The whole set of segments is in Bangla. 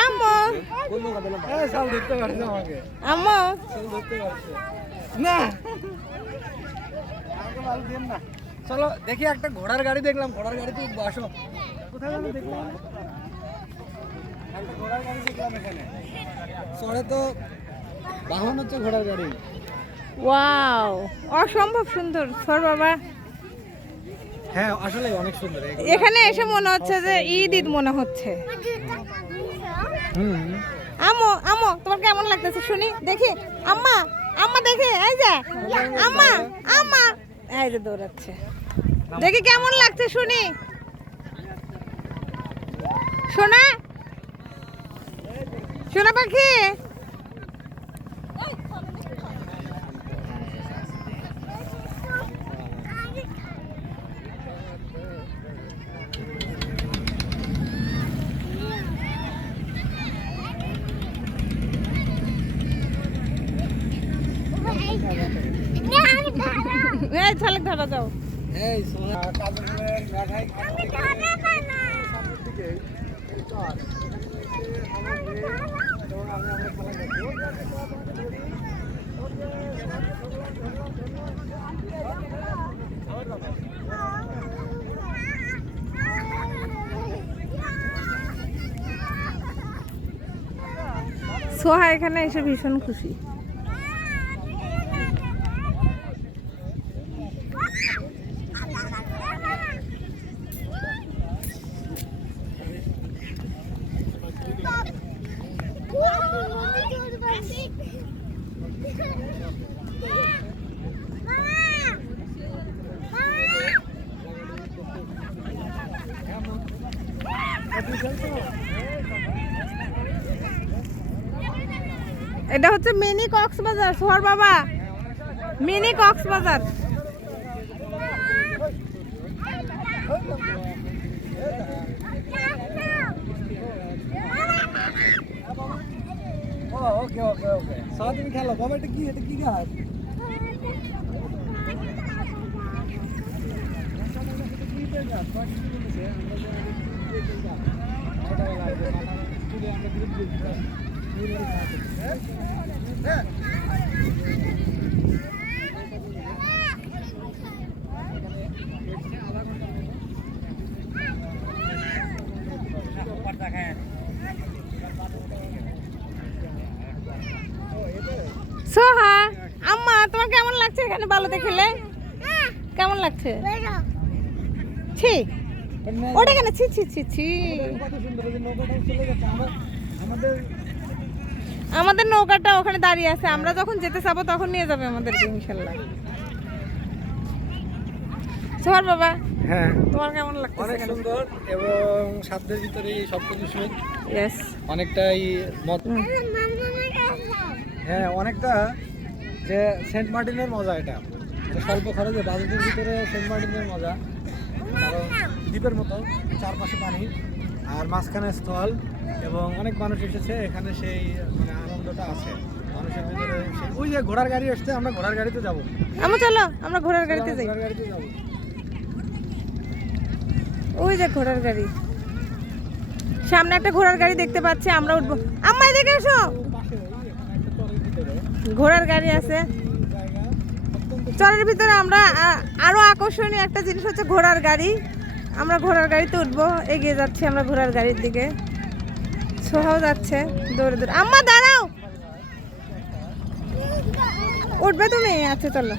আম্মু আম্মু না চলো দেখি একটা ঘোড়ার গাড়ি দেখলাম, ঘোড়ার গাড়িতে উঠবো। আসো, কোথায় যেন দেখলাম একটা ঘোড়ার গাড়ি দেখলাম এখানে। চড়ে তো বাহন হচ্ছে ঘোড়ার গাড়ি। ওয়াও, অসম্ভব সুন্দর সর বাবা। হ্যাঁ আসলে অনেক সুন্দর। এখানে এসে মনে হচ্ছে যে ঈদ মনে হচ্ছে। আম্মু আম্মু তোমার কেমন লাগতেছে শুনি, দেখি। আম্মা আম্মা দেখি, এই যে আম্মা আম্মা, এই যে দৌড়াচ্ছে, দেখি কেমন লাগছে শুনি। সোনা সোনা পাখি, এই ঝালক ধরা যাও। এই সোনা কাজলের মেঘাই সামনের দিকে এই তো আর সোহা এখানে এসে ভীষণ খুশি। এটা হচ্ছে মিনি কক্সবাজার সোহার বাবা, মিনি কক্সবাজার। ওকে ওকে ওকে সারাদিন খেলো বাবা। এটা কি গাছ? সোহা আম্মা তোমার কেমন লাগছে এখানে বালুতে খেলে? কেমন লাগছে? ছি ওটা কেন, ছি ছি ছি ছি। আমাদের নৌকাটা ওখানে দাঁড়িয়ে আছে, আমরা যখন যেতে যাবো তখন নিয়ে যাবে আমাদেরকে ইনশাল্লাহ। সোহার বাবা, হ্যাঁ তোমার কেমন লাগছে? অনেক সুন্দর এবং সাধ্যের ভিতরে সব কিছু ইয়েস, অনেকটাই হ্যাঁ অনেকটা যে সেন্ট মার্টিনের মজা। এটা স্বল্প খরচে বাজেটের ভিতরে সেন্ট মার্টিনের মজা, কারণ দ্বীপের মতো চারপাশে পানি আর মাঝখানে স্থল এবং অনেক মানুষ এসেছে এখানে, সেই মানে আনন্দটা আছে মানুষের ভিতরে। ওই যে ঘোড়ার গাড়ি আসছে, আমরা ঘোড়ার গাড়িতে যাবো। আমরা চলো আমরা ঘোড়ার গাড়িতে যাই। ঘোড়ার গাড়িতে যাবো। ওই যে ঘোড়ার গাড়ি, সামনে একটা ঘোড়ার গাড়ি দেখতে পাচ্ছি, আমরা উঠবো। আম্মা এদিকে এসো, ঘোড়ার গাড়ি আছে চরের ভিতরে। আমরা আরো আকর্ষণীয় একটা জিনিস হচ্ছে ঘোড়ার গাড়ি। আমরা ঘোড়ার গাড়িতে উঠবো, এগিয়ে যাচ্ছি আমরা ঘোড়ার গাড়ির দিকে। সোহাও যাচ্ছে দৌড়ে দৌড়ে। আম্মা দাঁড়াও, উঠবে তুমি? আচ্ছা চলো।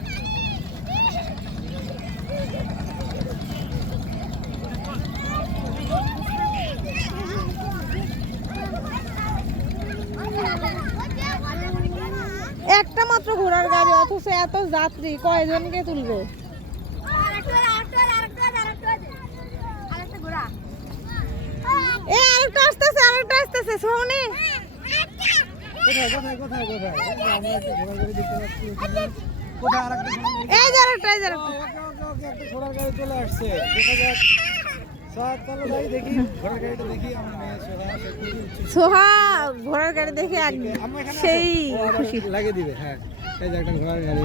একটা মাত্র ঘোড়ার গাড়ি, অথচ এত যাত্রী, কয়জনকে তুলবে? আরেকটা আসতেছে, আরেকটা আসতেছে। সোহনি কোথায় কোথায় কোথায় কোথায় আমরা একটা ঘোড়ার গাড়ি দেখতে পাচ্ছি এখানে। কোথায় আরেকটা এই যে আরেকটা, এই যে আরেকটা। ওকে একটা ঘোড়ার গাড়ি চলে আসছে, দেখা যাক। চলো ভাই দেখি ঘোড়ার গাড়িটা দেখি। আমরা সোহা ঘোড়ার গাড়ি দেখে সেই খুশি লাগিয়ে দিবে। হ্যাঁ এই যে একটা ঘোড়ার গাড়ি।